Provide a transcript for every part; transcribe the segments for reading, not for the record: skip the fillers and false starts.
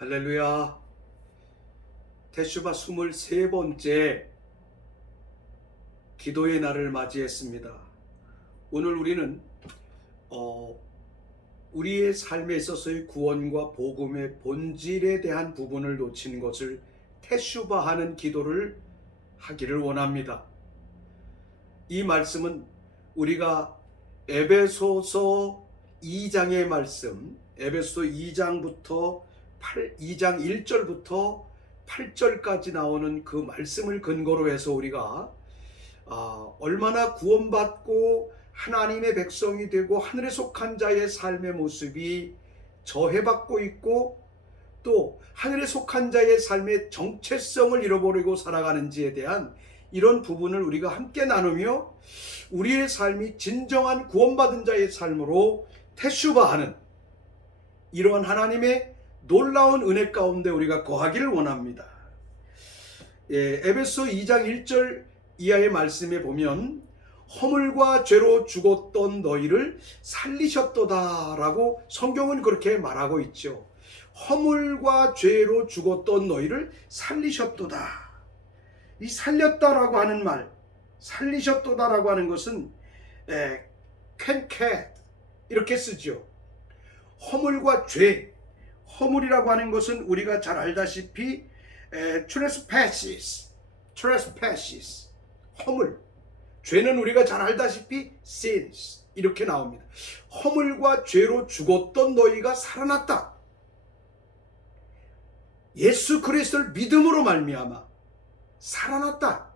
할렐루야. 테슈바 23번째 기도의 날을 맞이했습니다. 오늘 우리는 우리의 삶에 있어서의 구원과 복음의 본질에 대한 부분을 놓친 것을 테슈바하는 기도를 하기를 원합니다. 이 말씀은 우리가 에베소서 2장의 말씀, 에베소 2장부터 2장 1절부터 8절까지 나오는 그 말씀을 근거로 해서 우리가 얼마나 구원받고 하나님의 백성이 되고 하늘에 속한 자의 삶의 모습이 저해받고 있고 또 하늘에 속한 자의 삶의 정체성을 잃어버리고 살아가는지에 대한 이런 부분을 우리가 함께 나누며 우리의 삶이 진정한 구원받은 자의 삶으로 테슈바하는 이러한 하나님의 놀라운 은혜 가운데 우리가 거하기를 원합니다. 에베소 2장 1절 이하의 말씀에 보면 허물과 죄로 죽었던 너희를 살리셨도다 라고 성경은 그렇게 말하고 있죠. 허물과 죄로 죽었던 너희를 살리셨도다. 이 살렸다라고 하는 말, 살리셨도다라고 하는 것은 캔캣 이렇게 쓰죠. 허물과 죄, 허물이라고 하는 것은 우리가 잘 알다시피 trespasses, 허물. 죄는 우리가 잘 알다시피 sins 이렇게 나옵니다. 허물과 죄로 죽었던 너희가 살아났다. 예수 그리스도를 믿음으로 말미암아 살아났다.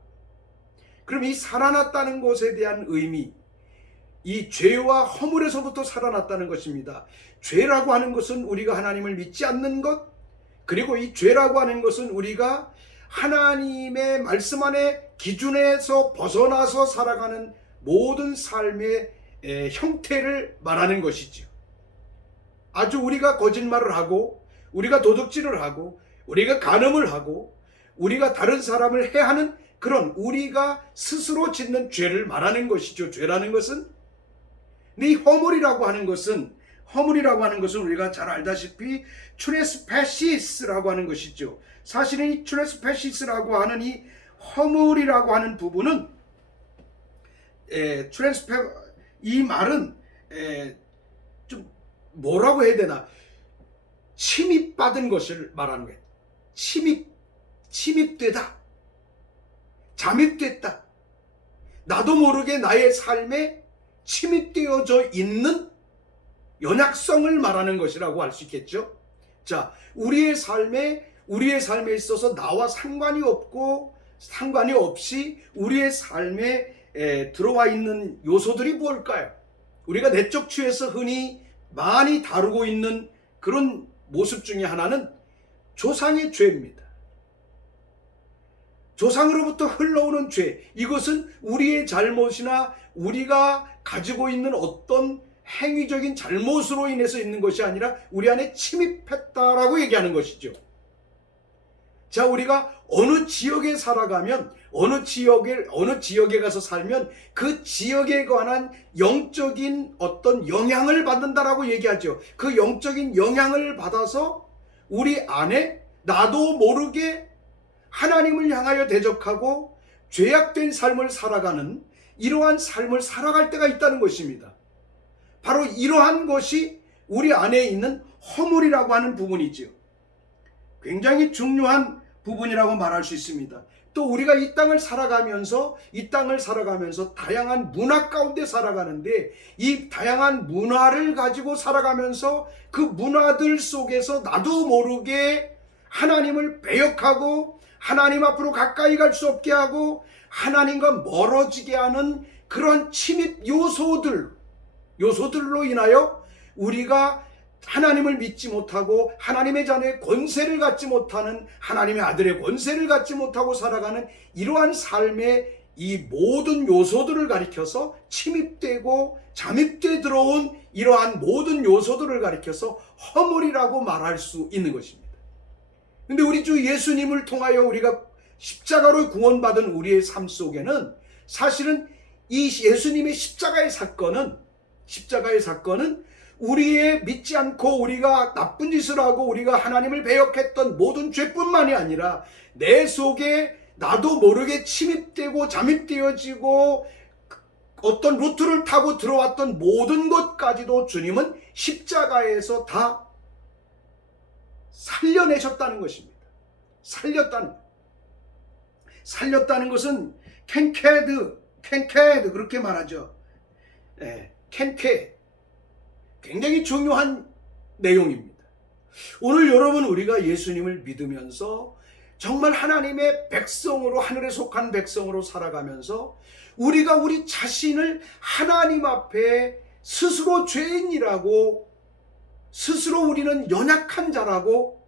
그럼 이 살아났다는 것에 대한 의미, 이 죄와 허물에서부터 살아났다는 것입니다. 죄라고 하는 것은 우리가 하나님을 믿지 않는 것, 그리고 이 죄라고 하는 것은 우리가 하나님의 말씀 안에 기준에서 벗어나서 살아가는 모든 삶의 형태를 말하는 것이죠. 아주 우리가 거짓말을 하고 우리가 도둑질을 하고 우리가 간음을 하고 우리가 다른 사람을 해하는 그런 우리가 스스로 짓는 죄를 말하는 것이죠. 죄라는 것은. 근데 이 허물이라고 하는 것은 우리가 잘 알다시피 트레스패시스라고 하는 것이죠. 사실은 이 트레스패시스라고 하는 이 허물이라고 하는 부분은 이 말은 좀 뭐라고 해야 되나, 침입받은 것을 말하는 거예요. 침입되다, 잠입됐다, 나도 모르게 나의 삶에 침입되어져 있는 연약성을 말하는 것이라고 할 수 있겠죠. 자, 우리의 삶에 있어서 나와 상관이 없이 우리의 삶에 들어와 있는 요소들이 뭘까요? 우리가 내적 취에서 흔히 많이 다루고 있는 그런 모습 중에 하나는 조상의 죄입니다. 조상으로부터 흘러오는 죄, 이것은 우리의 잘못이나 우리가 가지고 있는 어떤 행위적인 잘못으로 인해서 있는 것이 아니라 우리 안에 침입했다라고 얘기하는 것이죠. 자, 우리가 어느 지역에 살아가면 어느 지역에 가서 살면 그 지역에 관한 영적인 어떤 영향을 받는다라고 얘기하죠. 그 영적인 영향을 받아서 우리 안에 나도 모르게 하나님을 향하여 대적하고 죄악된 삶을 살아가는 이러한 삶을 살아갈 때가 있다는 것입니다. 바로 이러한 것이 우리 안에 있는 허물이라고 하는 부분이죠. 굉장히 중요한 부분이라고 말할 수 있습니다. 또 우리가 이 땅을 살아가면서 다양한 문화 가운데 살아가는데 이 다양한 문화를 가지고 살아가면서 그 문화들 속에서 나도 모르게 하나님을 배역하고 하나님 앞으로 가까이 갈 수 없게 하고 하나님과 멀어지게 하는 그런 침입 요소들로 인하여 우리가 하나님을 믿지 못하고 하나님의 자녀의 권세를 갖지 못하는, 하나님의 아들의 권세를 갖지 못하고 살아가는 이러한 삶의 이 모든 요소들을 가리켜서 침입되고 잠입돼 들어온 이러한 모든 요소들을 가리켜서 허물이라고 말할 수 있는 것입니다. 근데 우리 주 예수님을 통하여 우리가 십자가로 구원받은 우리의 삶 속에는 사실은 이 예수님의 십자가의 사건은 우리의 믿지 않고 우리가 나쁜 짓을 하고 우리가 하나님을 배역했던 모든 죄뿐만이 아니라 내 속에 나도 모르게 침입되고 잠입되어지고 어떤 루트를 타고 들어왔던 모든 것까지도 주님은 십자가에서 다 살려내셨다는 것입니다. 살렸다는 것은 캔캐드 그렇게 말하죠. 캔캐 굉장히 중요한 내용입니다. 오늘 여러분 우리가 예수님을 믿으면서 정말 하나님의 백성으로 하늘에 속한 백성으로 살아가면서 우리가 우리 자신을 하나님 앞에 스스로 죄인이라고 스스로 우리는 연약한 자라고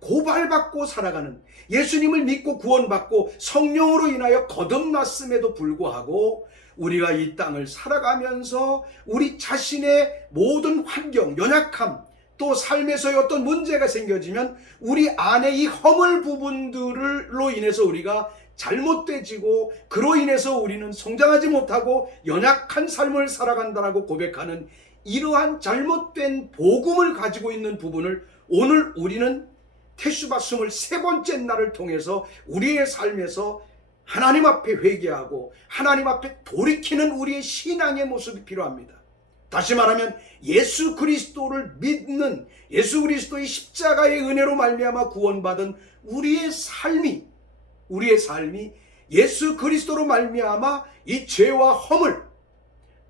고발받고 살아가는 예수님을 믿고 구원받고 성령으로 인하여 거듭났음에도 불구하고 우리가 이 땅을 살아가면서 우리 자신의 모든 환경, 연약함 또 삶에서의 어떤 문제가 생겨지면 우리 안에 이 허물 부분들로 인해서 우리가 잘못되지고 그로 인해서 우리는 성장하지 못하고 연약한 삶을 살아간다라고 고백하는 이러한 잘못된 복음을 가지고 있는 부분을 오늘 우리는 테슈바 23번째 날을 통해서 우리의 삶에서 하나님 앞에 회개하고 하나님 앞에 돌이키는 우리의 신앙의 모습이 필요합니다. 다시 말하면 예수 그리스도를 믿는 예수 그리스도의 십자가의 은혜로 말미암아 구원받은 우리의 삶이 예수 그리스도로 말미암아 이 죄와 허물,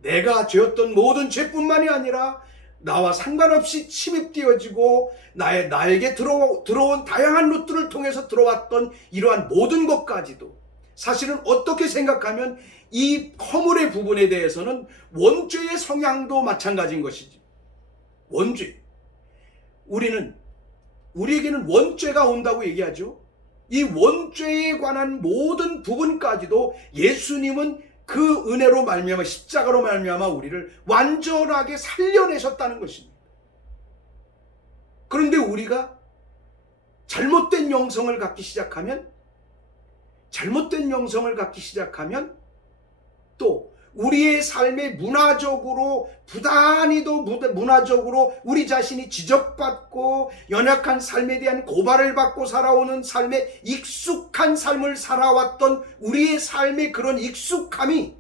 내가 죄었던 모든 죄뿐만이 아니라 나와 상관없이 침입되어지고 나에게 들어온 다양한 루트를 통해서 들어왔던 이러한 모든 것까지도 사실은 어떻게 생각하면 이 허물의 부분에 대해서는 원죄의 성향도 마찬가지인 것이지. 원죄. 우리에게는 원죄가 온다고 얘기하죠. 이 원죄에 관한 모든 부분까지도 예수님은 그 은혜로 말미암아 십자가로 말미암아 우리를 완전하게 살려내셨다는 것입니다. 그런데 우리가 잘못된 영성을 갖기 시작하면 또 우리의 삶에 문화적으로 우리 자신이 지적받고 연약한 삶에 대한 고발을 받고 살아오는 삶에 익숙한 삶을 살아왔던 우리의 삶의 그런 익숙함이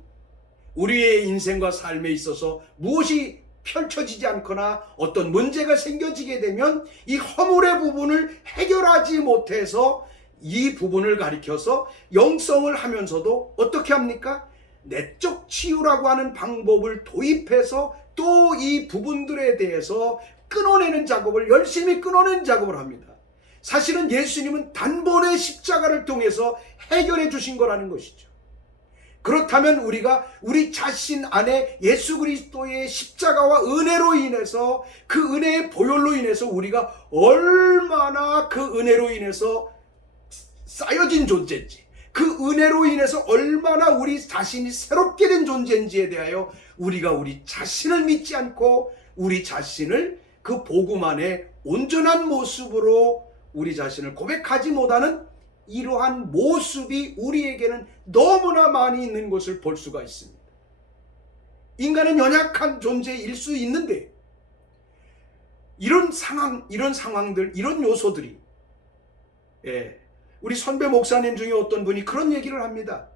우리의 인생과 삶에 있어서 무엇이 펼쳐지지 않거나 어떤 문제가 생겨지게 되면 이 허물의 부분을 해결하지 못해서 이 부분을 가리켜서 영성을 하면서도 어떻게 합니까? 내적 치유라고 하는 방법을 도입해서 또 이 부분들에 대해서 열심히 끊어내는 작업을 합니다. 사실은 예수님은 단번에 십자가를 통해서 해결해 주신 거라는 것이죠. 그렇다면 우리가 우리 자신 안에 예수 그리스도의 십자가와 은혜로 인해서 그 은혜의 보혈로 인해서 우리가 얼마나 그 은혜로 인해서 쌓여진 존재인지, 그 은혜로 인해서 얼마나 우리 자신이 새롭게 된 존재인지에 대하여 우리가 우리 자신을 믿지 않고 우리 자신을 그 복음 안에 온전한 모습으로 우리 자신을 고백하지 못하는 이러한 모습이 우리에게는 너무나 많이 있는 것을 볼 수가 있습니다. 인간은 연약한 존재일 수 있는데 이런 상황들, 이런 요소들이 우리 선배 목사님 중에 어떤 분이 그런 얘기를 합니다.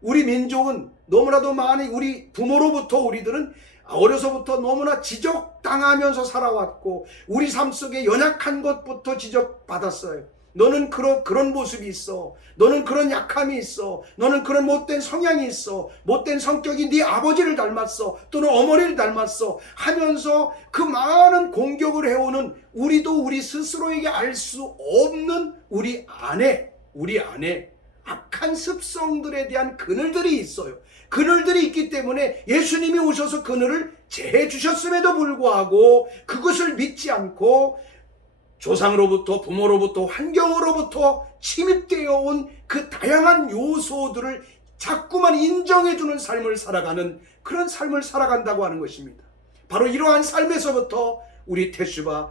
우리 민족은 너무나도 많이 우리 부모로부터 우리들은 어려서부터 너무나 지적당하면서 살아왔고 우리 삶 속에 연약한 것부터 지적받았어요. 너는 그런 모습이 있어. 너는 그런 약함이 있어. 너는 그런 못된 성향이 있어. 못된 성격이 네 아버지를 닮았어. 또는 어머니를 닮았어. 하면서 그 많은 공격을 해오는 우리도 우리 스스로에게 알 수 없는 우리 안에 악한 습성들에 대한 그늘들이 있어요. 그늘들이 있기 때문에 예수님이 오셔서 그늘을 제해 주셨음에도 불구하고 그것을 믿지 않고 조상으로부터 부모로부터 환경으로부터 침입되어 온 그 다양한 요소들을 자꾸만 인정해주는 삶을 살아가는 그런 삶을 살아간다고 하는 것입니다. 바로 이러한 삶에서부터 우리 테슈바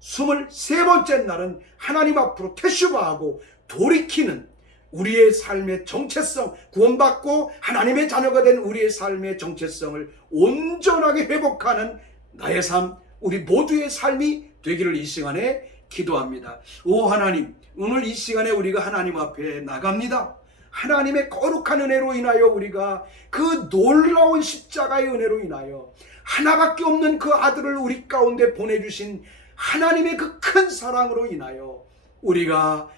23번째 날은 하나님 앞으로 테슈바하고 돌이키는 우리의 삶의 정체성, 구원받고 하나님의 자녀가 된 우리의 삶의 정체성을 온전하게 회복하는 나의 삶, 우리 모두의 삶이 되기를 이 시간에 기도합니다. 오 하나님, 오늘 이 시간에 우리가 하나님 앞에 나갑니다. 하나님의 거룩한 은혜로 인하여 우리가 그 놀라운 십자가의 은혜로 인하여 하나밖에 없는 그 아들을 우리 가운데 보내주신 하나님의 그 큰 사랑으로 인하여 우리가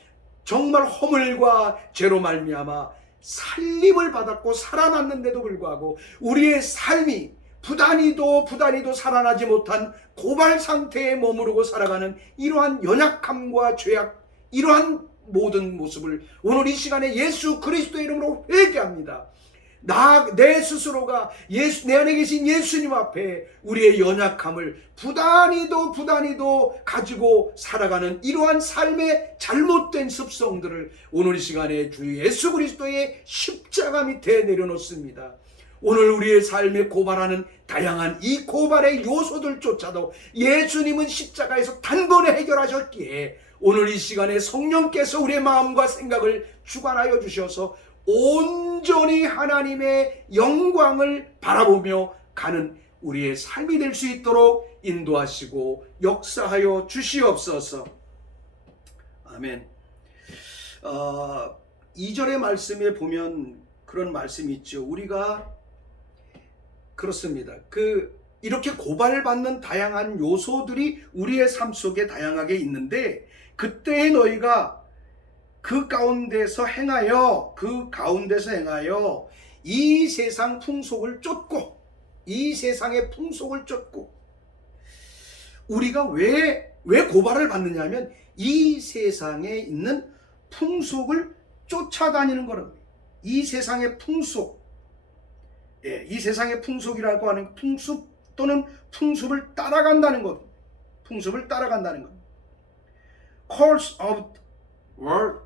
정말 허물과 죄로 말미암아 살림을 받았고 살아났는데도 불구하고 우리의 삶이 부단히도 살아나지 못한 고발 상태에 머무르고 살아가는 이러한 연약함과 죄악, 이러한 모든 모습을 오늘 이 시간에 예수 그리스도의 이름으로 회개합니다. 내 스스로가 내 안에 계신 예수님 앞에 우리의 연약함을 부단히도 가지고 살아가는 이러한 삶의 잘못된 습성들을 오늘 이 시간에 주 예수 그리스도의 십자가 밑에 내려놓습니다. 오늘 우리의 삶에 고발하는 다양한 이 고발의 요소들조차도 예수님은 십자가에서 단번에 해결하셨기에 오늘 이 시간에 성령께서 우리의 마음과 생각을 주관하여 주셔서 온전히 하나님의 영광을 바라보며 가는 우리의 삶이 될 수 있도록 인도하시고 역사하여 주시옵소서. 아멘. 2절의 말씀에 보면 그런 말씀이 있죠. 우리가 그렇습니다. 이렇게 고발받는 다양한 요소들이 우리의 삶 속에 다양하게 있는데 그때에 너희가 그 가운데서 행하여 이 세상 풍속을 쫓고 이 세상의 풍속을 쫓고 우리가 왜 고발을 받느냐면 이 세상에 있는 풍속을 쫓아다니는 거랍니다. 이 세상의 풍속, 이 세상의 풍속이라고 하는 풍습 또는 풍습을 따라간다는 것, 풍습을 따라간다는 것. Course of world,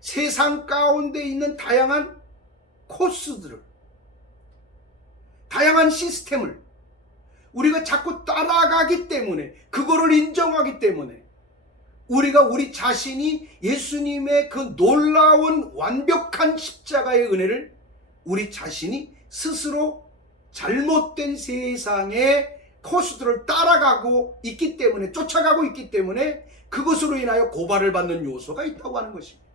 세상 가운데 있는 다양한 코스들을, 다양한 시스템을 우리가 자꾸 따라가기 때문에, 그거를 인정하기 때문에 우리가 우리 자신이 예수님의 그 놀라운 완벽한 십자가의 은혜를 우리 자신이 스스로 잘못된 세상의 코스들을 따라가고 있기 때문에, 쫓아가고 있기 때문에 그것으로 인하여 고발을 받는 요소가 있다고 하는 것입니다.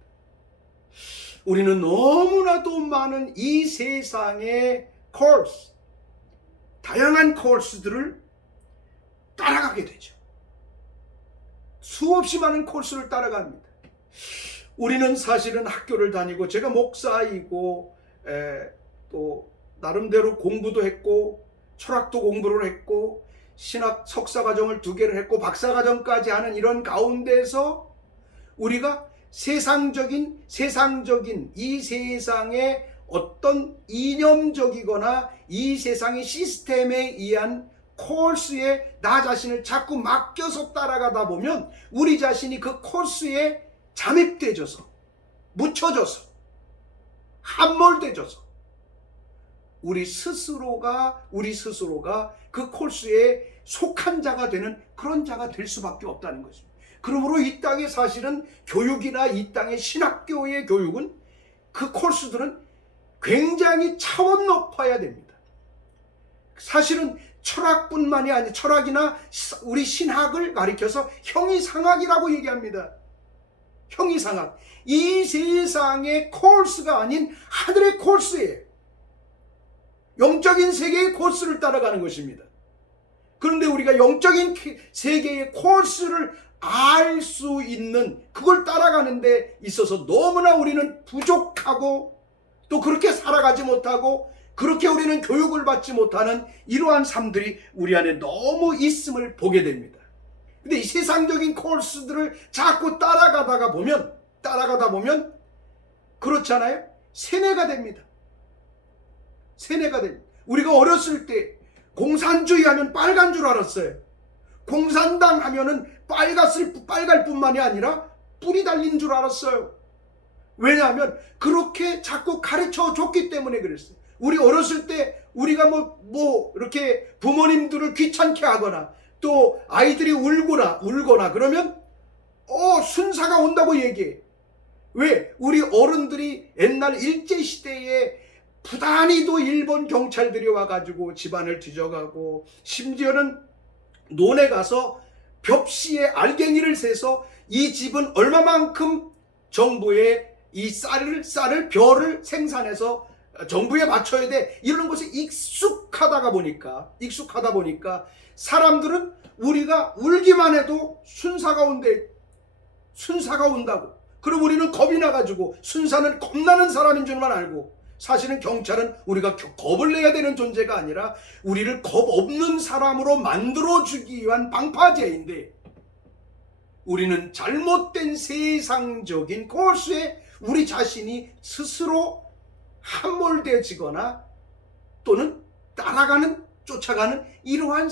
우리는 너무나도 많은 이 세상의 코스, 다양한 코스들을 따라가게 되죠. 수없이 많은 코스를 따라갑니다. 우리는 사실은 학교를 다니고, 제가 목사이고 또 나름대로 공부도 했고 철학도 공부를 했고 신학 석사과정을 2개를 했고 박사과정까지 하는 이런 가운데서 우리가 세상적인 이 세상의 어떤 이념적이거나 이 세상의 시스템에 의한 코스에 나 자신을 자꾸 맡겨서 따라가다 보면 우리 자신이 그 코스에 잠입되져서, 묻혀져서, 함몰되져서 우리 스스로가 그 코스에 속한 자가 되는 그런 자가 될 수밖에 없다는 것입니다. 그러므로 이 땅의 사실은 교육이나 이 땅의 신학교의 교육은 그 코스들은 굉장히 차원 높아야 됩니다. 사실은 철학뿐만이 아니라 철학이나 우리 신학을 가리켜서 형이상학이라고 얘기합니다. 형이상학. 이 세상의 코스가 아닌 하늘의 코스예요. 영적인 세계의 코스를 따라가는 것입니다. 그런데 우리가 영적인 세계의 코스를 알 수 있는, 그걸 따라가는 데 있어서 너무나 우리는 부족하고 또 그렇게 살아가지 못하고 그렇게 우리는 교육을 받지 못하는 이러한 삶들이 우리 안에 너무 있음을 보게 됩니다. 근데 이 세상적인 코스들을 자꾸 따라가다 보면 그렇잖아요. 세뇌가 됩니다. 우리가 어렸을 때 공산주의 하면 빨간 줄 알았어요. 공산당 하면은 빨갈 뿐만이 아니라 뿔이 달린 줄 알았어요. 왜냐하면 그렇게 자꾸 가르쳐 줬기 때문에 그랬어요. 우리 어렸을 때 우리가 이렇게 부모님들을 귀찮게 하거나 또 아이들이 울거나 그러면 순사가 온다고 얘기해. 왜? 우리 어른들이 옛날 일제시대에 부단히도 일본 경찰들이 와가지고 집안을 뒤져가고 심지어는 논에 가서 벽시에 알갱이를 세서 이 집은 얼마만큼 정부에 이 쌀을 벼를 생산해서 정부에 맞춰야 돼, 이런 것에 익숙하다 보니까 사람들은 우리가 울기만 해도 순사가 온다고, 그리고 우리는 겁이 나가지고 순사는 겁나는 사람인 줄만 알고, 사실은 경찰은 우리가 겁을 내야 되는 존재가 아니라 우리를 겁 없는 사람으로 만들어주기 위한 방파제인데, 우리는 잘못된 세상적인 코스에 우리 자신이 스스로 함몰되어지거나 또는 쫓아가는 이러한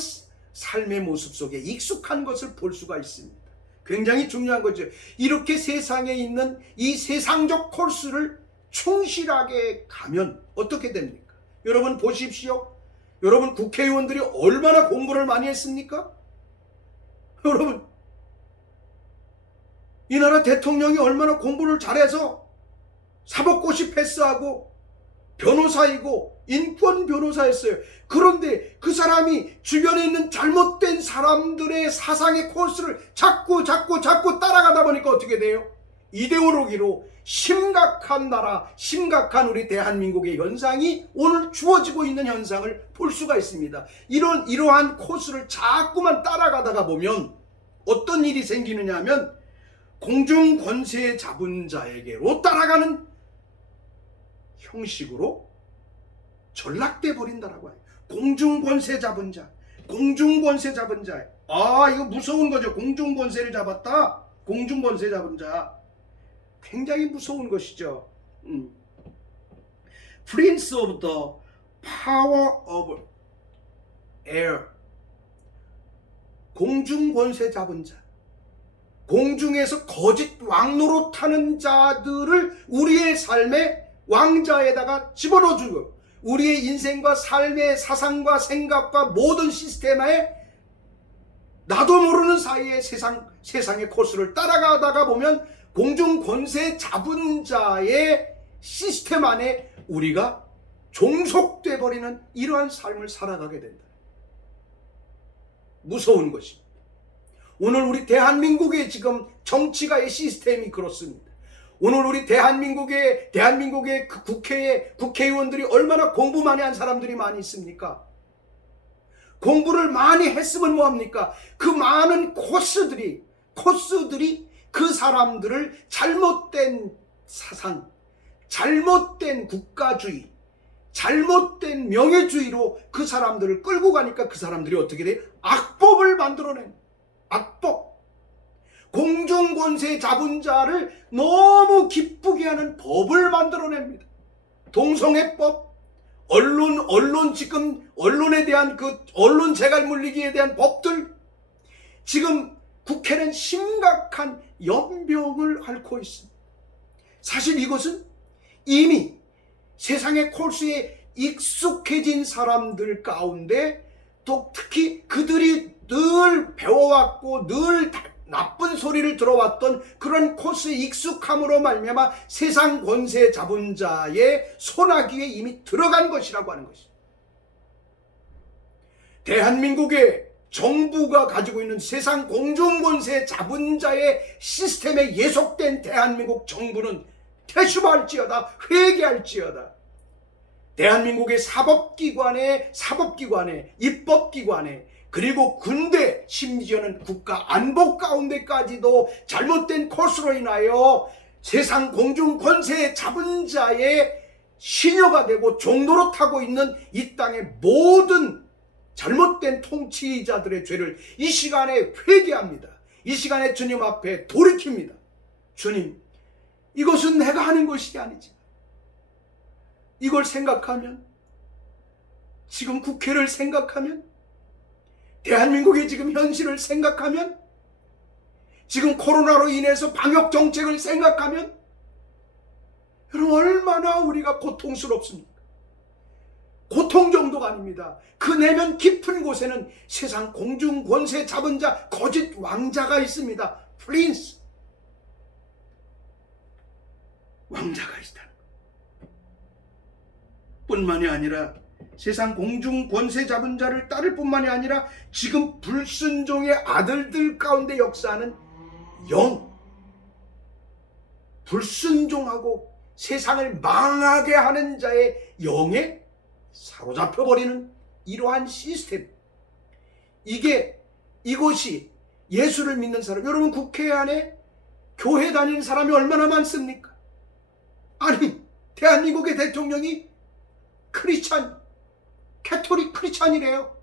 삶의 모습 속에 익숙한 것을 볼 수가 있습니다. 굉장히 중요한 거죠. 이렇게 세상에 있는 이 세상적 코스를 충실하게 가면 어떻게 됩니까? 여러분 보십시오. 여러분 국회의원들이 얼마나 공부를 많이 했습니까? 여러분 이 나라 대통령이 얼마나 공부를 잘해서 사법고시 패스하고 변호사이고 인권 변호사였어요. 그런데 그 사람이 주변에 있는 잘못된 사람들의 사상의 코스를 자꾸 따라가다 보니까 어떻게 돼요? 이데올로기로 심각한 우리 대한민국의 현상이 오늘 주어지고 있는 현상을 볼 수가 있습니다. 이러한 코스를 자꾸만 따라가다가 보면 어떤 일이 생기느냐 하면 공중 권세 잡은 자에게로 따라가는 형식으로 전락돼 버린다라고 해요. 공중 권세 잡은 자. 이거 무서운 거죠. 공중 권세를 잡았다. 공중 권세 잡은 자. 굉장히 무서운 것이죠. Prince of the Power of Air. 공중 권세 잡은 자. 공중에서 거짓 왕노릇하는 자들을 우리의 삶의 왕자에다가 집어넣어주고, 우리의 인생과 삶의 사상과 생각과 모든 시스템에 나도 모르는 사이에 세상의 코스를 따라가다가 보면 공중 권세 잡은 자의 시스템 안에 우리가 종속돼 버리는 이러한 삶을 살아가게 된다. 무서운 것입니다. 오늘 우리 대한민국의 지금 정치가의 시스템이 그렇습니다. 오늘 우리 대한민국의 그 국회의원들이 얼마나 공부 많이 한 사람들이 많이 있습니까? 공부를 많이 했으면 뭐합니까? 그 많은 코스들이 그 사람들을 잘못된 사상, 잘못된 국가주의, 잘못된 명예주의로 그 사람들을 끌고 가니까 그 사람들이 어떻게 돼? 악법을 만들어낸 악법. 공중권세 잡은 자를 너무 기쁘게 하는 법을 만들어냅니다. 동성애법, 언론에 대한 언론 재갈 물리기에 대한 법들. 지금 국회는 심각한 연병을 앓고 있습니다. 사실 이것은 이미 세상의 콜수에 익숙해진 사람들 가운데, 또 특히 그들이 늘 배워왔고 늘 나쁜 소리를 들어왔던 그런 코스에 익숙함으로 말미암아 세상 권세 잡은 자의 손아귀에 이미 들어간 것이라고 하는 것입니다. 대한민국의 정부가 가지고 있는 세상 공중권세 잡은 자의 시스템에 예속된 대한민국 정부는 퇴수할지어다, 회개할지어다. 대한민국의 사법기관에, 입법기관에, 그리고 군대, 심지어는 국가 안보 가운데까지도 잘못된 코스로 인하여 세상 공중 권세 잡은 자의 시녀가 되고 종노릇하고 있는 이 땅의 모든 잘못된 통치자들의 죄를 이 시간에 회개합니다. 이 시간에 주님 앞에 돌이킵니다. 주님, 이것은 내가 하는 것이 아니지. 이걸 생각하면, 지금 국회를 생각하면, 대한민국의 지금 현실을 생각하면, 지금 코로나로 인해서 방역 정책을 생각하면, 여러분 얼마나 우리가 고통스럽습니까? 고통 정도가 아닙니다. 그 내면 깊은 곳에는 세상 공중 권세 잡은 자, 거짓 왕자가 있습니다. 프린스, 왕자가 있다. 뿐만이 아니라 세상 공중 권세 잡은 자를 따를 뿐만이 아니라 지금 불순종의 아들들 가운데 역사하는 영, 불순종하고 세상을 망하게 하는 자의 영에 사로잡혀버리는 이러한 시스템, 이것이 예수를 믿는 사람, 여러분 국회 안에 교회 다니는 사람이 얼마나 많습니까? 아니, 대한민국의 대통령이 캐토릭 크리스찬이래요.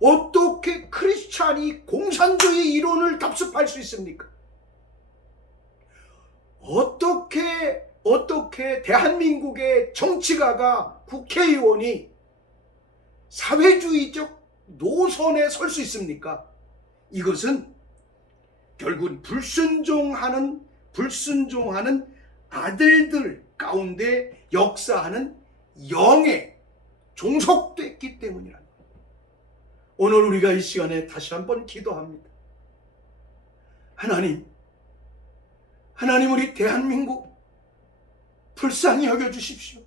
어떻게 크리스찬이 공산주의 이론을 답습할 수 있습니까? 어떻게 대한민국의 정치가가, 국회의원이 사회주의적 노선에 설 수 있습니까? 이것은 결국 불순종하는 아들들 가운데 역사하는 영에 종속됐기 때문이라는 거예요. 오늘 우리가 이 시간에 다시 한번 기도합니다. 하나님 우리 대한민국 불쌍히 여겨주십시오.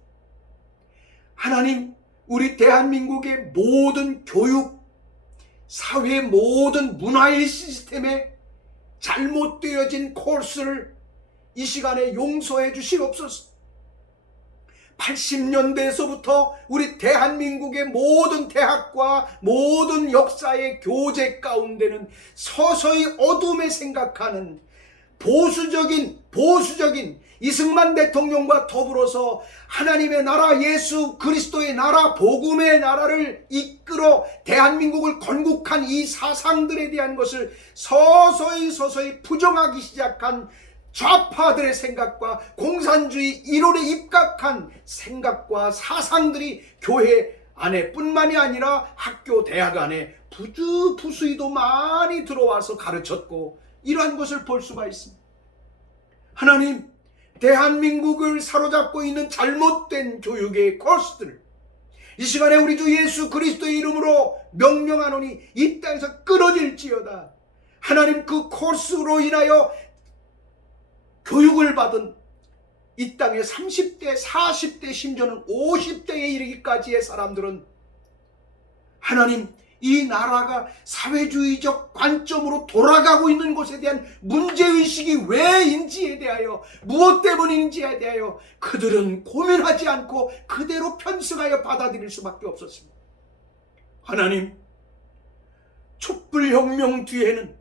하나님 우리 대한민국의 모든 교육, 사회 모든 문화의 시스템에 잘못되어진 코र्스를 이 시간에 용서해 주시옵소서. 80년대에서부터 우리 대한민국의 모든 대학과 모든 역사의 교재 가운데는 서서히 어둠에 생각하는 보수적인 이승만 대통령과 더불어서 하나님의 나라, 예수 그리스도의 나라, 복음의 나라를 이끌어 대한민국을 건국한 이 사상들에 대한 것을 서서히 부정하기 시작한 좌파들의 생각과 공산주의 이론에 입각한 생각과 사상들이 교회 안에 뿐만이 아니라 학교, 대학 안에 부수이도 많이 들어와서 가르쳤고, 이러한 것을 볼 수가 있습니다. 하나님, 대한민국을 사로잡고 있는 잘못된 교육의 코스들, 이 시간에 우리 주 예수 그리스도의 이름으로 명령하노니 이 땅에서 끊어질지어다. 하나님, 그 코스로 인하여 교육을 받은 이 땅의 30대, 40대, 심지어는 50대에 이르기까지의 사람들은 하나님, 이 나라가 사회주의적 관점으로 돌아가고 있는 것에 대한 문제의식이 왜인지에 대하여, 무엇 때문인지에 대하여 그들은 고민하지 않고 그대로 편승하여 받아들일 수밖에 없었습니다. 하나님, 촛불혁명 뒤에는,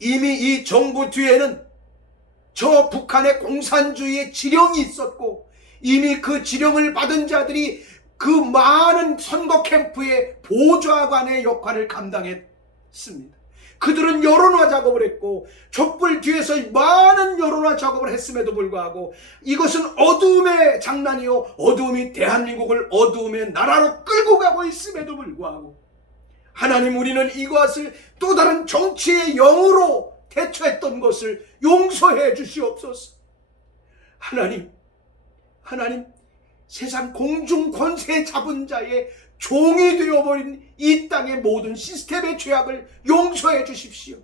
이미 이 정부 뒤에는 저 북한의 공산주의의 지령이 있었고, 이미 그 지령을 받은 자들이 그 많은 선거 캠프의 보좌관의 역할을 감당했습니다. 그들은 여론화 작업을 했고, 촛불 뒤에서 많은 여론화 작업을 했음에도 불구하고 이것은 어두움의 장난이요, 어두움이 대한민국을 어두움의 나라로 끌고 가고 있음에도 불구하고 하나님, 우리는 이것을 또 다른 정치의 영으로 대처했던 것을 용서해 주시옵소서. 하나님, 세상 공중 권세 잡은 자의 종이 되어버린 이 땅의 모든 시스템의 죄악을 용서해 주십시오.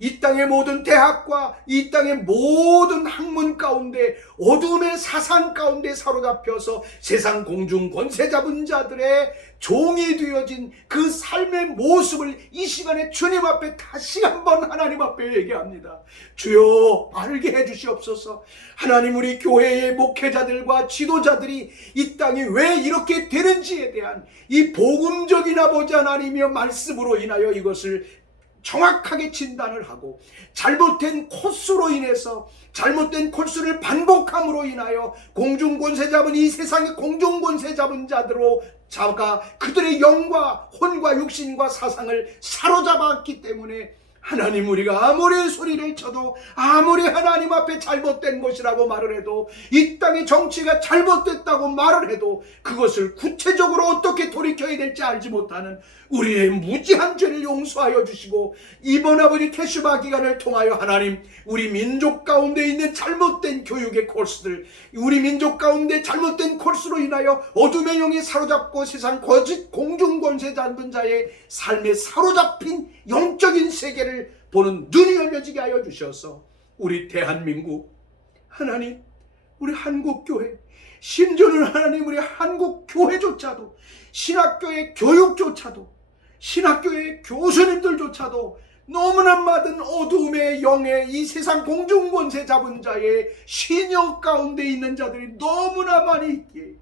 이 땅의 모든 대학과 이 땅의 모든 학문 가운데 어둠의 사상 가운데 사로잡혀서 세상 공중 권세 잡은 자들의 종이 되어진 그 삶의 모습을 이 시간에 주님 앞에 다시 한번 하나님 앞에 얘기합니다. 주여, 알게 해주시옵소서. 하나님, 우리 교회의 목회자들과 지도자들이 이 땅이 왜 이렇게 되는지에 대한 이 복음적인 아버지 하나님의 말씀으로 인하여 이것을 정확하게 진단을 하고, 잘못된 코스로 인해서, 잘못된 코스를 반복함으로 인하여 공중권세 잡은 이 세상의 공중권세 잡은 자들로 자가 그들의 영과 혼과 육신과 사상을 사로잡았기 때문에 하나님, 우리가 아무리 소리를 쳐도, 아무리 하나님 앞에 잘못된 것이라고 말을 해도, 이 땅의 정치가 잘못됐다고 말을 해도 그것을 구체적으로 어떻게 돌이켜야 될지 알지 못하는 우리의 무지한 죄를 용서하여 주시고, 이번 아버지 테슈바 기간을 통하여 하나님, 우리 민족 가운데 있는 잘못된 교육의 코스들, 우리 민족 가운데 잘못된 코스로 인하여 어둠의 영이 사로잡고 세상 거짓 공중권세 잡은 자의 삶에 사로잡힌 영적인 세계를 보는 눈이 열려지게 하여 주셔서 우리 대한민국, 하나님, 우리 한국교회, 심지어는 하나님 우리 한국 교회조차도, 신학교의 교육조차도, 신학교의 교수님들조차도 너무나 많은 어두움의 영의 이 세상 공중권세 잡은 자의 신영 가운데 있는 자들이 너무나 많이 있기에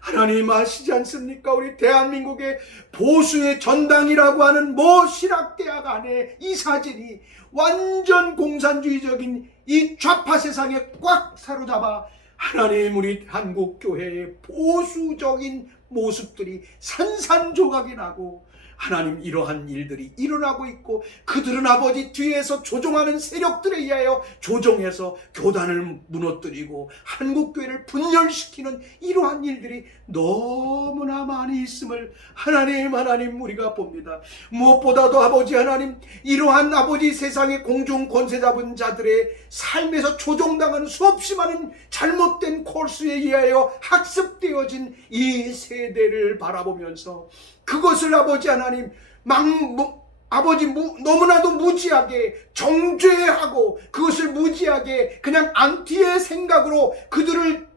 하나님 아시지 않습니까? 우리 대한민국의 보수의 전당이라고 하는 모 신학대학 안에 이 사진이 완전 공산주의적인 이 좌파 세상에 꽉 사로잡아 하나님 우리 한국교회의 보수적인 모습들이 산산조각이 나고, 하나님 이러한 일들이 일어나고 있고 그들은 아버지 뒤에서 조종하는 세력들에 의하여 조종해서 교단을 무너뜨리고 한국교회를 분열시키는 이러한 일들이 너무나 많이 있음을 하나님 우리가 봅니다. 무엇보다도 아버지 하나님, 이러한 아버지 세상의 공중 권세 잡은 자들의 삶에서 조종당하는 수없이 많은 잘못된 코스에 의하여 학습되어진 이 세대를 바라보면서 그것을 아버지 하나님 너무나도 무지하게 정죄하고 그것을 무지하게 그냥 안티의 생각으로 그들을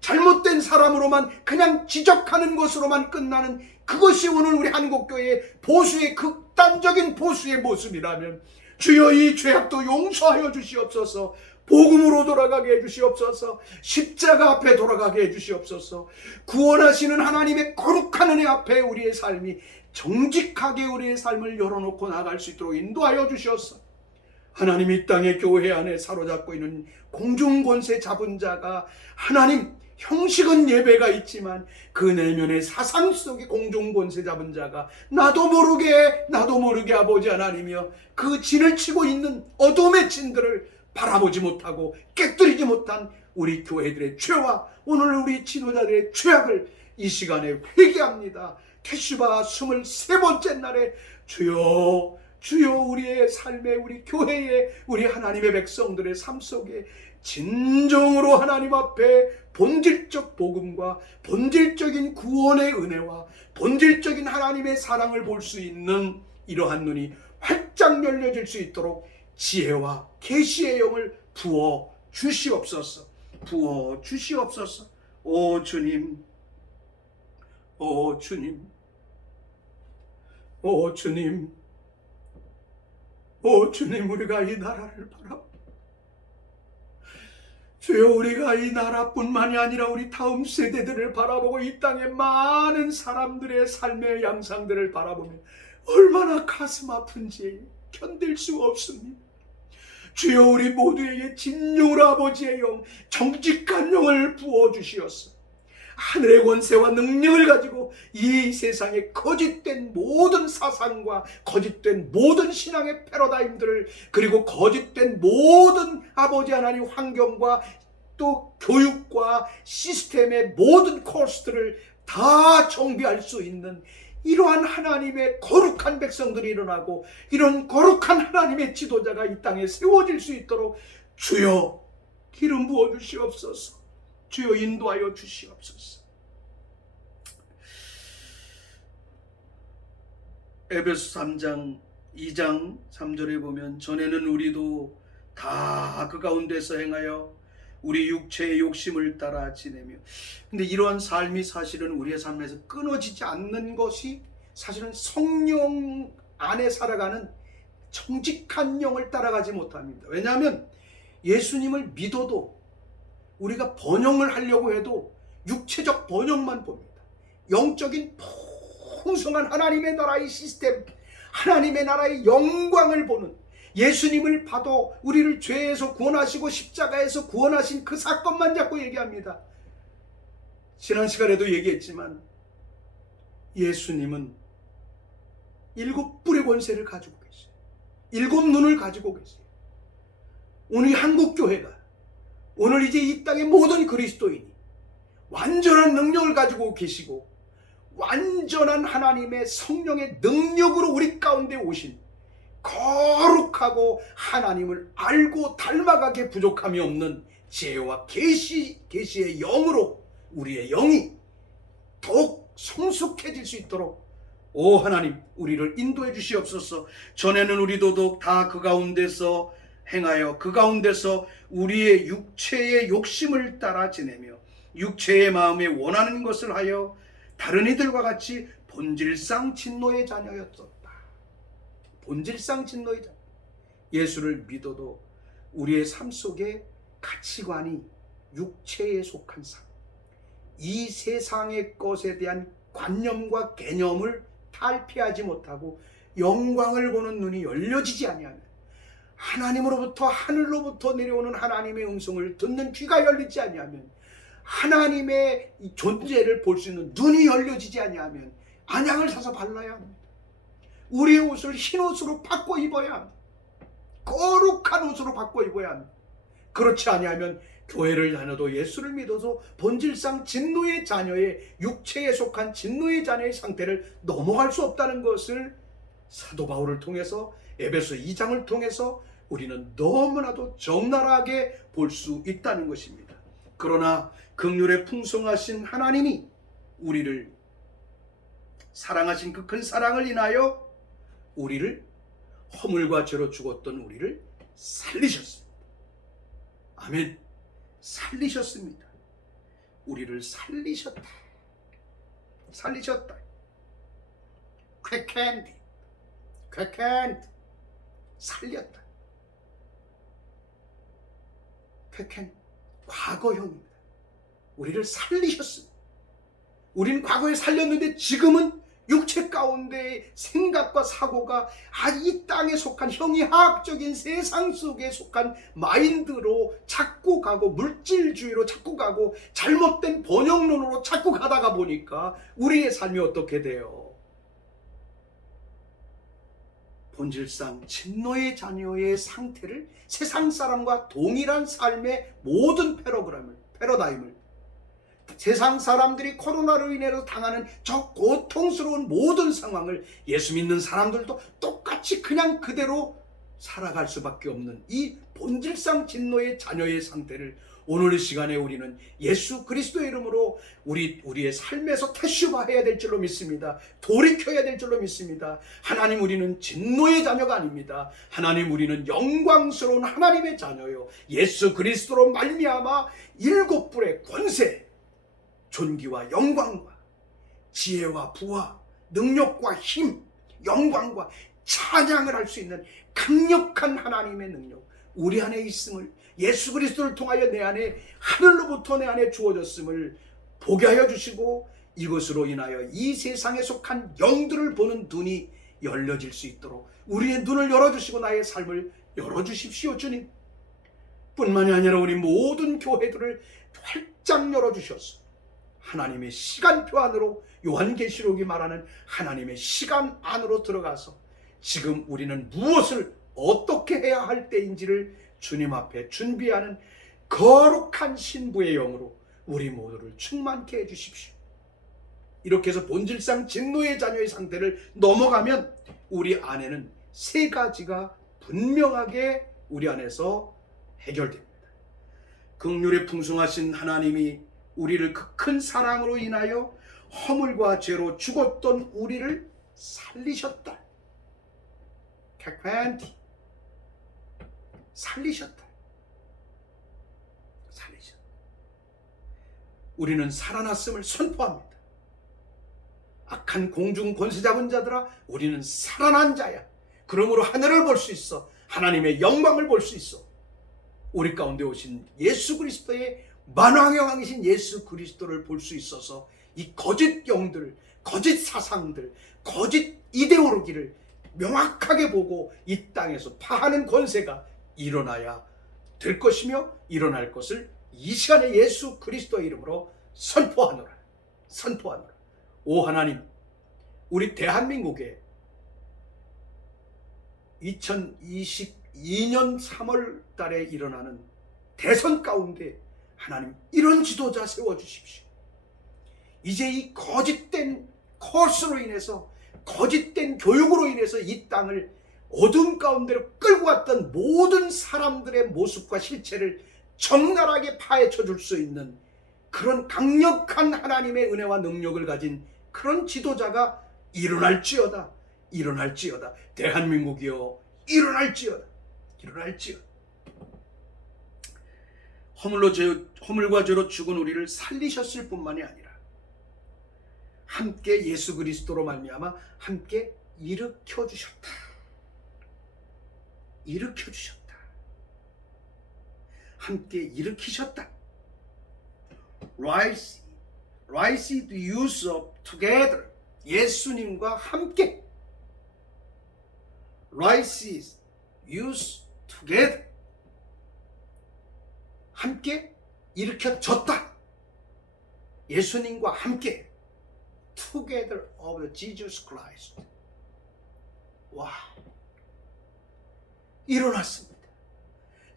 잘못된 사람으로만 그냥 지적하는 것으로만 끝나는 그것이 오늘 우리 한국교회의 보수의 극단적인 보수의 모습이라면 주여 이 죄악도 용서하여 주시옵소서. 복음으로 돌아가게 해주시옵소서. 십자가 앞에 돌아가게 해주시옵소서. 구원하시는 하나님의 거룩한 은혜 앞에 우리의 삶이 정직하게 우리의 삶을 열어놓고 나갈 수 있도록 인도하여 주시옵소서. 하나님 이 땅의 교회 안에 사로잡고 있는 공중권세 잡은 자가 하나님 형식은 예배가 있지만 그 내면의 사상 속의 공중권세 잡은 자가 나도 모르게 아버지 하나님이여 그 진을 치고 있는 어둠의 진들을 바라보지 못하고 깨뜨리지 못한 우리 교회들의 죄와 오늘 우리 지도자들의 죄악을 이 시간에 회개합니다. 테슈바 23번째 날에 주여 우리의 삶에 우리 교회에 우리 하나님의 백성들의 삶 속에 진정으로 하나님 앞에 본질적 복음과 본질적인 구원의 은혜와 본질적인 하나님의 사랑을 볼 수 있는 이러한 눈이 활짝 열려질 수 있도록 지혜와 계시의 영을 부어 주시옵소서. 부어 주시옵소서. 오 주님, 오 주님, 오 주님, 오 주님, 우리가 이 나라를 바라봅니다. 주여, 우리가 이 나라뿐만이 아니라 우리 다음 세대들을 바라보고 이 땅의 많은 사람들의 삶의 양상들을 바라보면 얼마나 가슴 아픈지 견딜 수 없습니다. 주여, 우리 모두에게 진정으로 아버지의 영, 정직한 영을 부어주시옵소서. 하늘의 권세와 능력을 가지고 이 세상의 거짓된 모든 사상과 거짓된 모든 신앙의 패러다임들을, 그리고 거짓된 모든 아버지 하나님 환경과 또 교육과 시스템의 모든 코스들을 다 정비할 수 있는 이러한 하나님의 거룩한 백성들이 일어나고 이런 거룩한 하나님의 지도자가 이 땅에 세워질 수 있도록 주여 기름 부어 주시옵소서. 주여 인도하여 주시옵소서. 에베소 3장 2장 3절에 보면 전에는 우리도 다 그 가운데서 행하여 우리 육체의 욕심을 따라 지내며, 근데 이러한 삶이 사실은 우리의 삶에서 끊어지지 않는 것이 사실은 성령 안에 살아가는 정직한 영을 따라가지 못합니다. 왜냐하면 예수님을 믿어도 우리가 번영을 하려고 해도 육체적 번영만 봅니다. 영적인 풍성한 하나님의 나라의 시스템, 하나님의 나라의 영광을 보는, 예수님을 봐도 우리를 죄에서 구원하시고 십자가에서 구원하신 그 사건만 자꾸 얘기합니다. 지난 시간에도 얘기했지만 예수님은 7 뿔의 권세를 가지고 계세요. 7 눈을 가지고 계세요. 오늘 한국교회가, 오늘 이제 이 땅의 모든 그리스도인이 완전한 능력을 가지고 계시고 완전한 하나님의 성령의 능력으로 우리 가운데 오신 거룩하고 하나님을 알고 닮아가게 부족함이 없는 지혜와 계시의 영으로 우리의 영이 더욱 성숙해질 수 있도록 오 하나님 우리를 인도해 주시옵소서. 전에는 우리도 다 그 가운데서 행하여 그 가운데서 우리의 육체의 욕심을 따라 지내며 육체의 마음에 원하는 것을 하여 다른 이들과 같이 본질상 진노의 자녀였었다. 본질상 진노의 자녀. 예수를 믿어도 우리의 삶 속에 가치관이 육체에 속한 삶, 이 세상의 것에 대한 관념과 개념을 탈피하지 못하고 영광을 보는 눈이 열려지지 아니하면, 하나님으로부터 하늘로부터 내려오는 하나님의 음성을 듣는 귀가 열리지 아니하면, 하나님의 존재를 볼 수 있는 눈이 열려지지 아니하면 안양을 사서 발라야 합니다. 우리의 옷을 흰 옷으로 바꿔 입어야 합니다. 거룩한 옷으로 바꿔 입어야 합니다. 그렇지 아니하면 교회를 다녀도 예수를 믿어서 본질상 진노의 자녀의, 육체에 속한 진노의 자녀의 상태를 넘어갈 수 없다는 것을 사도 바울을 통해서, 에베소 2장을 통해서 우리는 너무나도 적나라하게 볼 수 있다는 것입니다. 그러나 긍휼에 풍성하신 하나님이 우리를 사랑하신 그 큰 사랑을 인하여 우리를, 허물과 죄로 죽었던 우리를 살리셨습니다. 아멘. 살리셨습니다. 우리를 살리셨다. 살리셨다. quickened, 살렸다. quickened, 과거형입니다. 우리를 살리셨습니다. 우리는 과거에 살렸는데 지금은 육체 가운데 생각과 사고가 이 땅에 속한 형이하학적인 세상 속에 속한 마인드로 자꾸 가고, 물질주의로 자꾸 가고, 잘못된 번영론으로 자꾸 가다가 보니까 우리의 삶이 어떻게 돼요? 본질상 진노의 자녀의 상태를, 세상 사람과 동일한 삶의 모든 패러다임을, 세상 사람들이 코로나로 인해서 당하는 저 고통스러운 모든 상황을 예수 믿는 사람들도 똑같이 그냥 그대로 살아갈 수밖에 없는 이 본질상 진노의 자녀의 상태를 오늘 이 시간에 우리는 예수 그리스도의 이름으로 우리의 삶에서 태슈바해야 될 줄로 믿습니다. 돌이켜야 될 줄로 믿습니다. 하나님, 우리는 진노의 자녀가 아닙니다. 하나님, 우리는 영광스러운 하나님의 자녀요, 예수 그리스도로 말미암아 일곱 불의 권세, 존귀와 영광과 지혜와 부와 능력과 힘, 영광과 찬양을 할 수 있는 강력한 하나님의 능력, 우리 안에 있음을, 예수 그리스도를 통하여 내 안에, 하늘로부터 내 안에 주어졌음을 보게 하여 주시고, 이것으로 인하여 이 세상에 속한 영들을 보는 눈이 열려질 수 있도록 우리의 눈을 열어주시고 나의 삶을 열어주십시오. 주님, 뿐만이 아니라 우리 모든 교회들을 활짝 열어주셨소. 하나님의 시간표 안으로, 요한계시록이 말하는 하나님의 시간 안으로 들어가서 지금 우리는 무엇을 어떻게 해야 할 때인지를 주님 앞에 준비하는 거룩한 신부의 영으로 우리 모두를 충만케 해주십시오. 이렇게 해서 본질상 진노의 자녀의 상태를 넘어가면 우리 안에는 세 가지가 분명하게 우리 안에서 해결됩니다. 긍휼에 풍성하신 하나님이 우리를 그 큰 사랑으로 인하여 허물과 죄로 죽었던 우리를 살리셨다. 살리셨다. 우리는 살아났음을 선포합니다. 악한 공중 권세 잡은 자들아, 우리는 살아난 자야. 그러므로 하늘을 볼 수 있어. 하나님의 영광을 볼 수 있어. 우리 가운데 오신 예수 그리스도의 만왕의 왕이신 예수 그리스도를 볼 수 있어서 이 거짓 영들, 거짓 사상들, 거짓 이데올로기를 명확하게 보고 이 땅에서 파하는 권세가 일어나야 될 것이며 일어날 것을 이 시간에 예수 그리스도의 이름으로 선포하노라. 오 하나님, 우리 대한민국에 2022년 3월 달에 일어나는 대선 가운데 하나님, 이런 지도자 세워주십시오. 이제 이 거짓된 코스로 인해서, 거짓된 교육으로 인해서 이 땅을 어둠 가운데로 끌고 왔던 모든 사람들의 모습과 실체를 적나라하게 파헤쳐 줄 수 있는 그런 강력한 하나님의 은혜와 능력을 가진 그런 지도자가 일어날지어다. 대한민국이여, 일어날지어다. 허물과 죄로 죽은 우리를 살리셨을 뿐만이 아니라 함께 예수 그리스도로 말미암아 함께 일으켜 주셨다. 일으켜 주셨다. 함께 일으키셨다. Raised you up together. 예수님과 함께. Raised you together. 함께 일으켜졌다. 예수님과 함께. Together of Jesus Christ. 와, 일어났습니다.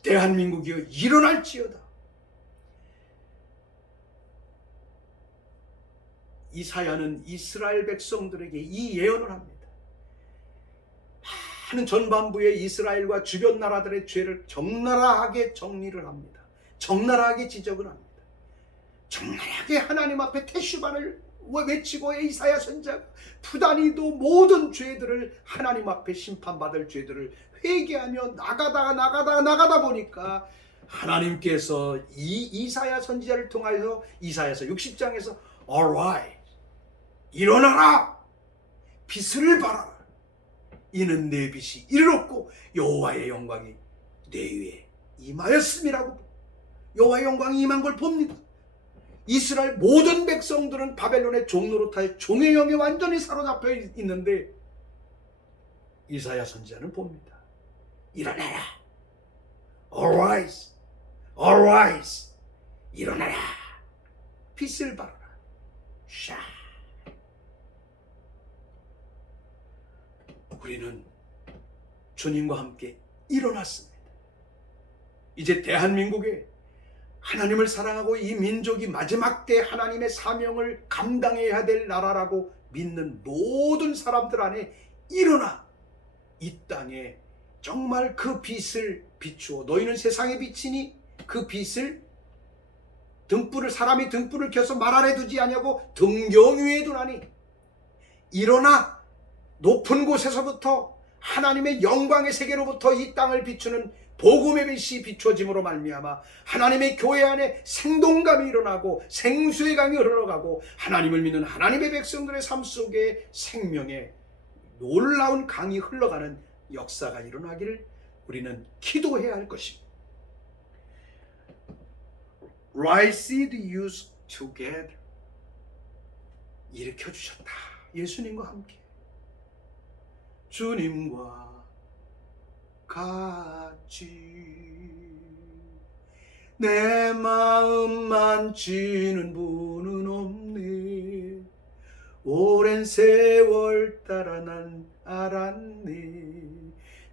대한민국이여 일어날지어다. 이사야는 이스라엘 백성들에게 이 예언을 합니다. 많은 전반부의 이스라엘과 주변 나라들의 죄를 적나라하게 정리를 합니다. 적나라하게 지적을 합니다. 적나라하게 하나님 앞에 태슈반을 외치고 이사야 선지자가 부단히도 모든 죄들을 하나님 앞에 심판받을 죄들을 회개하며 나가다 보니까 하나님께서 이 이사야 선지자를 통하여서 이사야서 60장에서 Alright, 일어나라, 빛을 발하라. 이는 내 빛이 이르렀고 여호와의 영광이 내 위에 임하였음이라고. 여호와의 영광이 임한 걸 봅니다. 이스라엘 모든 백성들은 바벨론의 종노릇할 종의 영에 완전히 사로잡혀 있는데 이사야 선지자는 봅니다. 일어나라. Arise. Arise. 일어나라. 빛을 발하라. 샤. 우리는 주님과 함께 일어났습니다. 이제 대한민국에 하나님을 사랑하고 이 민족이 마지막 때 하나님의 사명을 감당해야 될 나라라고 믿는 모든 사람들 안에 일어나 이 땅에 정말 그 빛을 비추어 너희는 세상의 빛이니 그 빛을 사람이 등불을 켜서 말 아래 두지 아니하고 등경 위에 두나니 일어나 높은 곳에서부터 하나님의 영광의 세계로부터 이 땅을 비추는 복음의 빛이 비춰짐으로 말미암아 하나님의 교회 안에 생동감이 일어나고 생수의 강이 흘러가고 하나님을 믿는 하나님의 백성들의 삶 속에 생명의 놀라운 강이 흘러가는 역사가 일어나기를 우리는 기도해야 할 것입니다. Raised you together. 일으켜 주셨다. 예수님과 함께. 주님과 같이 내 마음만 지는 분은 없네. 오랜 세월 따라 난 알았네.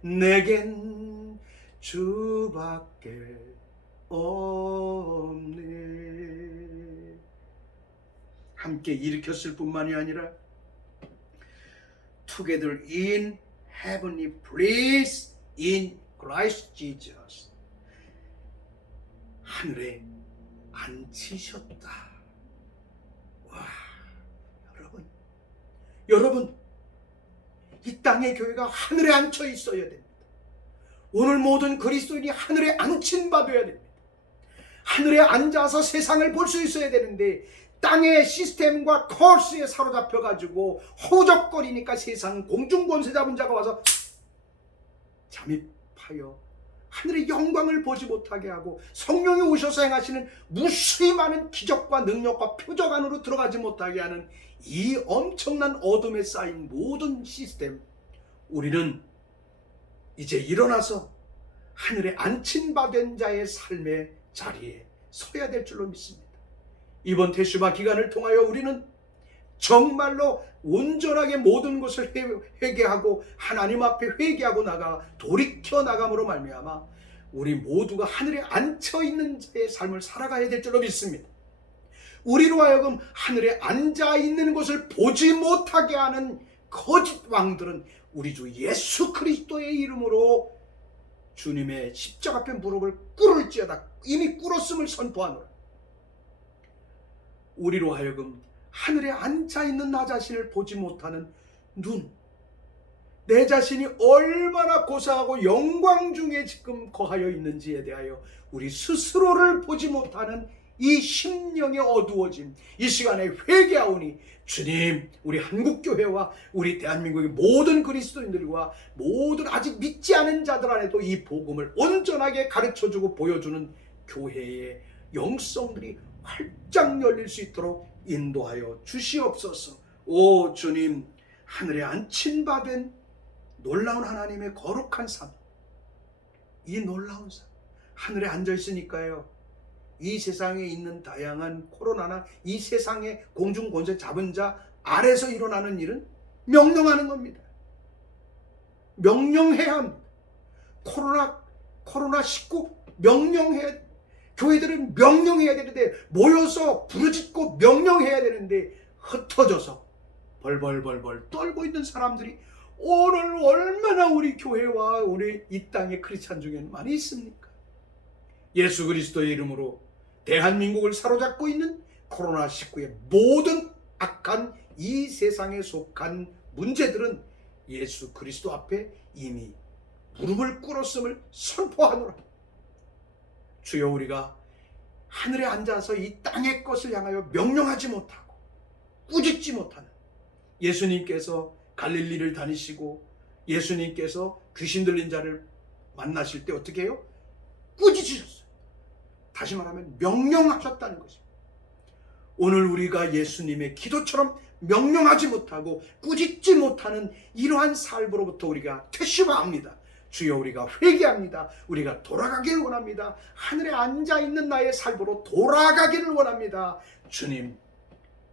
내겐 주밖에 없네. 함께 일으켰을 뿐만이 아니라 Together in heavenly place in Christ Jesus. 하늘에 앉히셨다. 와, 여러분 이 땅의 교회가 하늘에 앉혀 있어야 됩니다. 오늘 모든 그리스도인이 하늘에 앉힌 바 되어야 됩니다. 하늘에 앉아서 세상을 볼 수 있어야 되는데 땅의 시스템과 코스에 사로잡혀가지고 허우적거리니까 세상 공중권세 잡은 자가 와서 잠입하여 하늘의 영광을 보지 못하게 하고 성령이 오셔서 행하시는 무수히 많은 기적과 능력과 표적 안으로 들어가지 못하게 하는 이 엄청난 어둠에 쌓인 모든 시스템, 우리는 이제 일어나서 하늘에 앉힌 바 된 자의 삶의 자리에 서야 될 줄로 믿습니다. 이번 태슈바 기간을 통하여 우리는 정말로 온전하게 모든 것을 회개하고 하나님 앞에 회개하고 나가 돌이켜 나감으로 말미암아 우리 모두가 하늘에 앉혀 있는 자의 삶을 살아가야 될 줄로 믿습니다. 우리로 하여금 하늘에 앉아 있는 것을 보지 못하게 하는 거짓 왕들은 우리 주 예수 그리스도의 이름으로 주님의 십자가 앞에 무릎을 꿇을지어다. 이미 꿇었음을 선포하노라. 우리로 하여금 하늘에 앉아있는 나 자신을 보지 못하는 눈, 내 자신이 얼마나 고사하고 영광 중에 지금 거하여 있는지에 대하여 우리 스스로를 보지 못하는 이 심령의 어두워짐, 이 시간에 회개하오니 주님, 우리 한국교회와 우리 대한민국의 모든 그리스도인들과 모든 아직 믿지 않은 자들 안에도 이 복음을 온전하게 가르쳐주고 보여주는 교회의 영성들이 활짝 열릴 수 있도록 인도하여 주시옵소서. 오 주님, 하늘에 안친받은 놀라운 하나님의 거룩한 삶, 이 놀라운 삶, 하늘에 앉아 있으니까요, 이 세상에 있는 다양한 코로나나 이 세상의 공중 권세 잡은 자 아래서 일어나는 일은 명령하는 겁니다. 명령해야 합니다. 코로나19 명령해야, 교회들은 명령해야 되는데, 모여서 부르짖고 명령해야 되는데 흩어져서 벌벌벌벌 떨고 있는 사람들이 오늘 얼마나 우리 교회와 우리 이 땅의 크리스찬 중에는 많이 있습니까? 예수 그리스도의 이름으로 대한민국을 사로잡고 있는 코로나19의 모든 악한 이 세상에 속한 문제들은 예수 그리스도 앞에 이미 무릎을 꿇었음을 선포하노라. 주여, 우리가 하늘에 앉아서 이 땅의 것을 향하여 명령하지 못하고 꾸짖지 못하는, 예수님께서 갈릴리를 다니시고 예수님께서 귀신 들린 자를 만나실 때 어떻게 해요? 꾸짖으셨어요. 다시 말하면 명령하셨다는 것입니다. 오늘 우리가 예수님의 기도처럼 명령하지 못하고 꾸짖지 못하는 이러한 삶으로부터 우리가 퇴심합니다. 주여, 우리가 회개합니다. 우리가 돌아가기를 원합니다. 하늘에 앉아있는 나의 삶으로 돌아가기를 원합니다. 주님,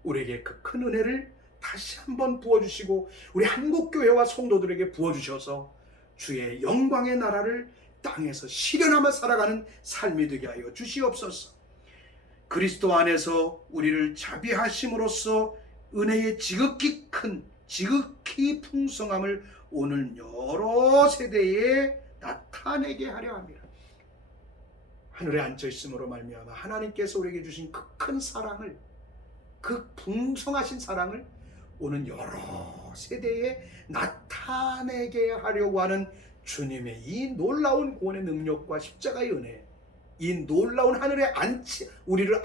우리에게 그 큰 은혜를 다시 한번 부어주시고 우리 한국교회와 성도들에게 부어주셔서 주의 영광의 나라를 땅에서 실현하며 살아가는 삶이 되게 하여 주시옵소서. 그리스도 안에서 우리를 자비하심으로써 은혜의 지극히 큰, 지극히 풍성함을 오늘 여러 세대에 나타내게 하려 합니다. 하늘에 앉아 있음으로 말미암아 하나님께서 우리에게 주신 그 큰 사랑을, 그 풍성하신 사랑을 오늘 여러 세대에 나타내게 하려고 하는 주님의 이 놀라운 구원의 능력과 십자가의 은혜, 이 놀라운 하늘에 우리를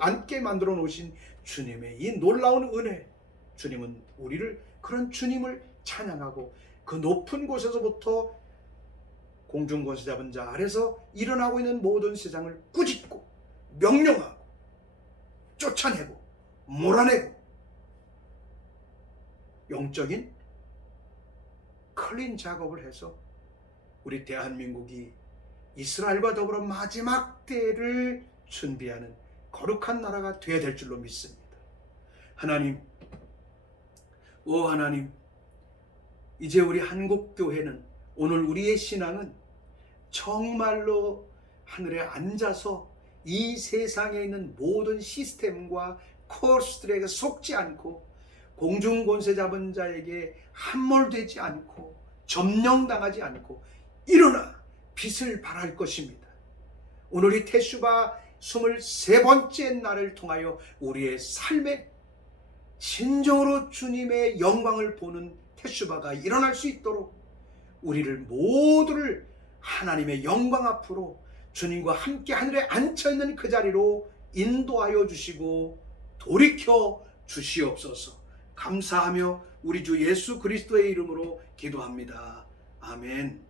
앉게 만들어 놓으신 주님의 이 놀라운 은혜, 주님은 우리를, 그런 주님을 찬양하고 그 높은 곳에서부터 공중 권세 잡은 자 아래서 일어나고 있는 모든 세상을 꾸짖고 명령하고 쫓아내고 몰아내고 영적인 클린 작업을 해서 우리 대한민국이 이스라엘과 더불어 마지막 때를 준비하는 거룩한 나라가 되어야 될 줄로 믿습니다. 하나님, 오 하나님, 이제 우리 한국교회는, 오늘 우리의 신앙은 정말로 하늘에 앉아서 이 세상에 있는 모든 시스템과 코스들에게 속지 않고 공중 권세 잡은 자에게 함몰되지 않고 점령당하지 않고 일어나 빛을 발할 것입니다. 오늘이 테슈바 23번째 날을 통하여 우리의 삶에 진정으로 주님의 영광을 보는 테슈바가 일어날 수 있도록 우리를 모두를 하나님의 영광 앞으로 주님과 함께 하늘에 앉혀있는 그 자리로 인도하여 주시고 돌이켜 주시옵소서. 감사하며 우리 주 예수 그리스도의 이름으로 기도합니다. 아멘.